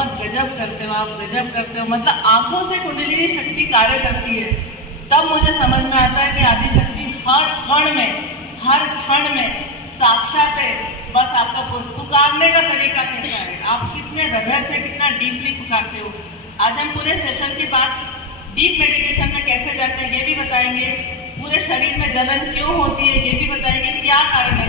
बहुत गजब करते हो आप, गजब करते हो। मतलब आंखों से कुंडलिनी शक्ति कार्य करती है। तब मुझे समझ में आता है कि आदिशक्ति हर कण में, हर क्षण में साक्षात है। बस आपका पुकारने का तरीका कैसा है, आप कितने हृदय से, कितना डीपली पुकारते हो। आज हम पूरे सेशन की बात डीप मेडिटेशन में कैसे जाते हैं ये भी बताएंगे। पूरे शरीर में जलन क्यों होती है ये भी बताएंगे, क्या कारण है।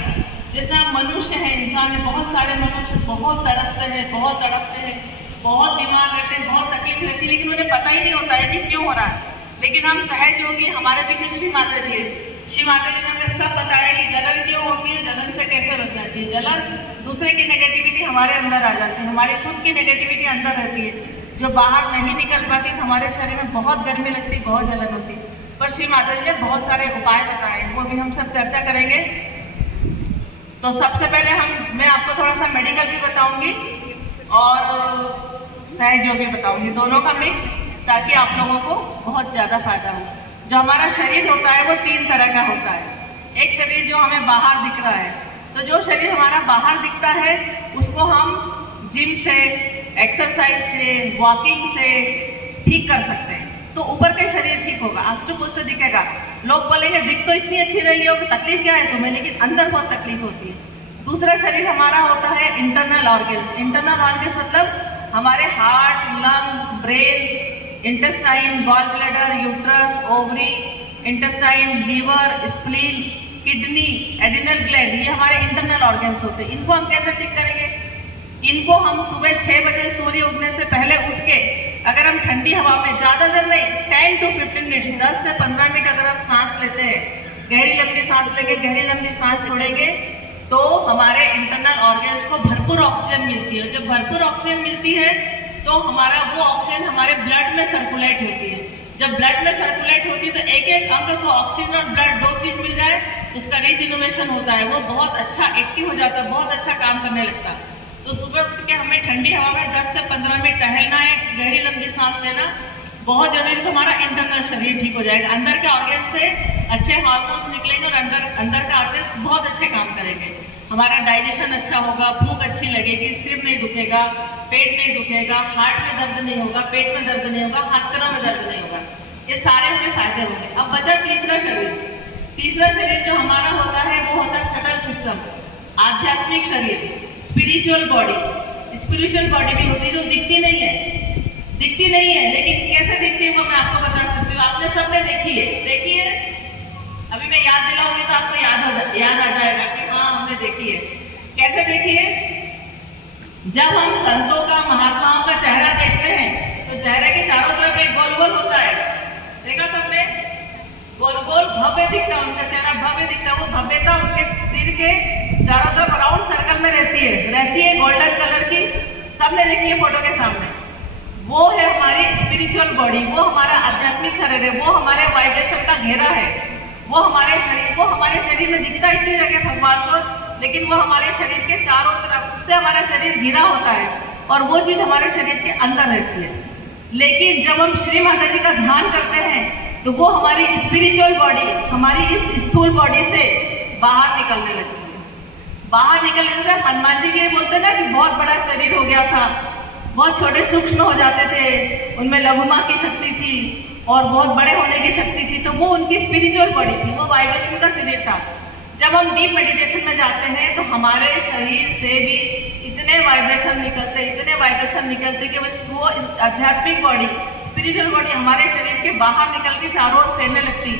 जैसे हम मनुष्य हैं, इंसान है, बहुत सारे मनुष्य बहुत तरसते हैं, बहुत तड़पते हैं, बहुत बीमार रहते हैं, बहुत तकलीफ रहती है, लेकिन उन्हें पता ही नहीं होता है कि क्यों हो रहा है। लेकिन हम सहज योगी, हमारे पीछे श्री माता जी है। श्री माता जी ने हमें सब बताया कि जलन क्यों होती है, जलन से कैसे बचना चाहिए। जलन दूसरे की नेगेटिविटी हमारे अंदर आ जाती है, हमारी खुद की नेगेटिविटी अंदर रहती है जो बाहर नहीं निकल पाती। हमारे शरीर में बहुत गर्मी लगती, बहुत जलन होती। पर श्री माता जी ने बहुत सारे उपाय बताए, वो भी हम सब चर्चा करेंगे। तो सबसे पहले मैं आपको थोड़ा सा मेडिकल भी बताऊंगी और सहज योग भी बताऊंगी, दोनों का मिक्स, ताकि आप लोगों को बहुत ज़्यादा फायदा हो। जो हमारा शरीर होता है वो 3 तरह का होता है। एक शरीर जो हमें बाहर दिख रहा है, तो जो शरीर हमारा बाहर दिखता है उसको हम जिम से, एक्सरसाइज से, वॉकिंग से ठीक कर सकते हैं। तो ऊपर का शरीर ठीक होगा, अष्ट पुष्ट दिखेगा। लोग बोलेंगे दिख तो इतनी अच्छी रही है, तकलीफ क्या है तुम्हें, लेकिन अंदर बहुत तकलीफ होती है। दूसरा शरीर हमारा होता है इंटरनल ऑर्गन्स। इंटरनल ऑर्गन्स मतलब हमारे heart, lung, brain, intestine, gall bladder, uterus, ovary, intestine, liver, spleen, kidney, adrenal gland, ये हमारे इंटरनल ऑर्गन्स होते हैं। इनको हम कैसे ठीक करेंगे? इनको हम सुबह 6 बजे सूर्य उगने से पहले उठ के अगर हम ठंडी हवा में, ज़्यादा देर नहीं, 10 to 15 मिनट, 10 से 15 मिनट अगर हम सांस लेते हैं, गहरी लंबी सांस लेके गहरी लंबी सांस छोड़ेंगे, तो हमारे इंटरनल ऑर्गन्स को भरपूर ऑक्सीजन मिलती है। जब भरपूर ऑक्सीजन मिलती है तो हमारा वो ऑक्सीजन हमारे ब्लड में सर्कुलेट होती है। जब ब्लड में सर्कुलेट होती है तो एक एक अंग को ऑक्सीजन और ब्लड, 2 चीज़ मिल जाए तो उसका रिजिनोवेशन होता है, वो बहुत अच्छा एक्टिव हो जाता है, बहुत अच्छा काम करने लगता है। तो सुबह उठ के हमें ठंडी हवा में 10 से 15 मिनट टहलना है, गहरी लंबी सांस लेना बहुत जरूरी है। तो हमारा इंटरनल शरीर ठीक हो जाएगा, अंदर के ऑर्गन से अच्छे हार्मोन्स निकलेंगे और अंदर का ऑर्गन बहुत अच्छे काम करेंगे। हमारा डाइजेशन अच्छा होगा, भूख अच्छी लगेगी, सिर नहीं दुखेगा, पेट नहीं दुखेगा, हार्ट में दर्द नहीं होगा, पेट में दर्द नहीं होगा, हाथ पैरों में दर्द नहीं होगा, ये सारे हमें फायदे होंगे। अब बचा तीसरा शरीर। तीसरा शरीर जो हमारा होता है वो होता है सटल सिस्टम, आध्यात्मिक शरीर, स्पिरिचुअल बॉडी। स्पिरिचुअल बॉडी भी होती है जो दिखती नहीं है, लेकिन कैसे दिखती है वो मैं आपको बता सकती हूँ। आपने सबने देखी है, अभी मैं याद दिलाऊंगी तो आपको याद आ जाएगा कि हाँ हमने देखी है। कैसे देखी है? जब हम संतों का, महात्माओं का चेहरा देखते हैं तो चेहरे के चारों तरफ एक गोल गोल होता है, देखा सबने? गोल गोल भव्य दिखता है, उनका चेहरा भव्य दिखता है। वो भव्यता उनके सिर के चारों तरफ राउंड सर्कल में रहती है गोल्डन कलर की। सबने देखी है फोटो के सामने। वो है हमारी स्पिरिचुअल बॉडी, वो हमारा आध्यात्मिक शरीर है, वो हमारे वाइब्रेशन का घेरा है। वो हमारे शरीर में दिखता इतनी जगह भगवान को, लेकिन वो हमारे शरीर के चारों तरफ, उससे हमारा शरीर घिरा होता है और वो चीज़ हमारे शरीर के अंदर रहती है। लेकिन जब हम श्री माता जी का ध्यान करते हैं तो वो हमारी स्पिरिचुअल बॉडी, हमारी इस स्थूल बॉडी से बाहर निकलने लगती है। बाहर निकलने से हनुमान जी के बोलते ना कि बहुत बड़ा शरीर हो गया था, बहुत छोटे सूक्ष्म हो जाते थे, उनमें लघुमा की शक्ति थी और बहुत बड़े होने की शक्ति थी। तो वो उनकी स्पिरिचुअल बॉडी थी, वो वाइब्रेशन का शरीर था। जब हम डीप मेडिटेशन में जाते हैं तो हमारे शरीर से भी इतने वाइब्रेशन निकलते कि वो आध्यात्मिक बॉडी, स्पिरिचुअल बॉडी हमारे शरीर के बाहर निकल के चारों ओर फैलने लगती।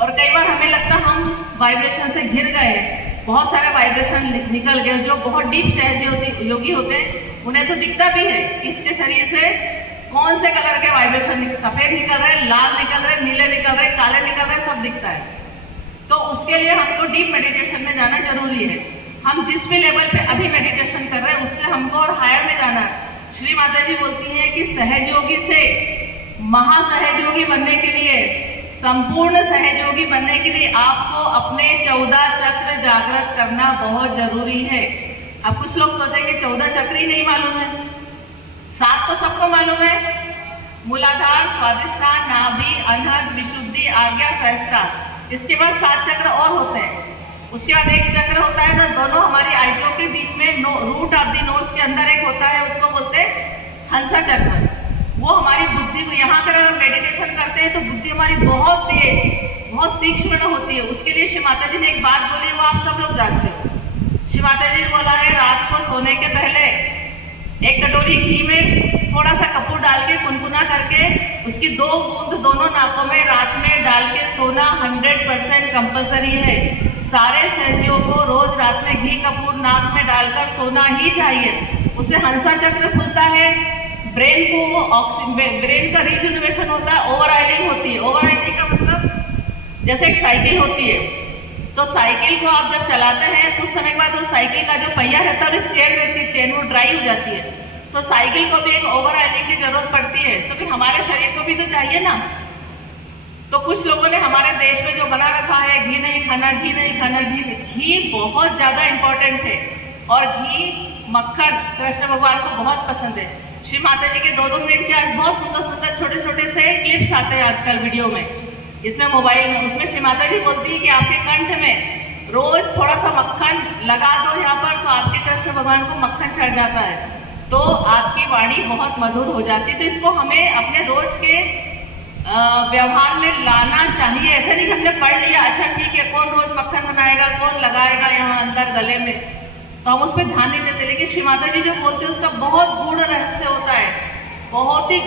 और कई बार हमें लगता हम वाइब्रेशन से घिर गए, बहुत सारे वाइब्रेशन निकल गए। जो बहुत डीप सहज योगी होते हैं उन्हें तो दिखता भी है कि इसके शरीर से कौन से कलर के वाइब्रेशन, सफेद निकल रहे, लाल निकल रहे, नीले निकल रहे, काले निकल रहे, सब दिखता है। तो उसके लिए हमको डीप मेडिटेशन में जाना जरूरी है। हम जिस भी लेवल पे अभी मेडिटेशन कर रहे हैं उससे हमको और हायर में जाना। श्री माता जी बोलती हैं कि सहजयोगी से महासहजयोगी बनने के लिए, संपूर्ण सहजयोगी बनने के लिए आपको अपने 14 चक्र जागृत करना बहुत जरूरी है। अब कुछ लोग सोचेंगे 14 चक्र ही नहीं मालूम है, 7 तो सबको मालूम है, मूलाधार, स्वादिष्ठान, नाभि, अनहद, विशुद्धि, आज्ञा, सहस्त्रार। इसके बाद 7 चक्र और होते हैं। उसके बाद एक चक्र होता है ना, दोनों हमारी आईब्रो के बीच में, रूट ऑफ द नोज के अंदर एक होता है, उसको बोलते हैं हंसा चक्र, वो हमारी बुद्धि को, यहाँ पर अगर मेडिटेशन करते हैं तो बुद्धि हमारी बहुत तेज, बहुत तीक्ष्ण होती है। उसके लिए श्री माता जी ने एक बात बोली, वो आप सब लोग जानते हो। श्री माता जी ने बोला है, रात को सोने के पहले एक कटोरी घी में थोड़ा सा कपूर डाल के कुनकुना करके उसकी 2 बूंद दोनों नाकों में रात में डाल के सोना 100% कंपलसरी है। सारे सहजियों को रोज रात में घी कपूर नाक में डालकर सोना ही चाहिए। उससे हंसा चक्र खुलता है, ब्रेन को ब्रेन का रिजुनवेशन होता है, ओवर ऑयलिंग होती है। ओवर ऑयलिंग का मतलब जैसे एक साइकिल होती है, तो साइकिल को आप जब चलाते हैं कुछ समय के बाद वो साइकिल का जो पहिया रहता है, चेन रहती है, चेन वो ड्राई हो जाती है। तो साइकिल को भी एक ओवर ऑयलिंग की जरूरत पड़ती है, तो फिर हमारे शरीर को भी तो चाहिए ना। तो कुछ लोगों ने हमारे देश में जो बना रखा है, घी नहीं खाना, घी नहीं खाना, घी बहुत ज्यादा इंपॉर्टेंट है। और घी, मक्खन कृष्ण भगवान को बहुत पसंद है। श्री माता जी के 2-2 मिनट के आज बहुत सुंदर सुंदर छोटे छोटे से क्लिप्स आते हैं आजकल वीडियो में, इसमें मोबाइल में। उसमें श्री माता जी बोलती है कि आपके कंठ में रोज थोड़ा सा मक्खन लगा दो यहाँ पर, तो आपके कृष्ण भगवान को मक्खन चढ़ जाता है, तो आपकी वाणी बहुत मधुर हो जाती है। तो इसको हमें अपने रोज के व्यवहार में लाना चाहिए। ऐसा नहीं कि हमने पढ़ लिया, अच्छा ठीक है, कौन रोज मक्खन बनाएगा, कौन लगाएगा यहाँ अंदर गले में, तो हम उस पर ध्यान नहीं देते। लेकिन श्री माता जी जो बोलते हैं उसका बहुत गूढ़ रहस्य होता है, बहुत ही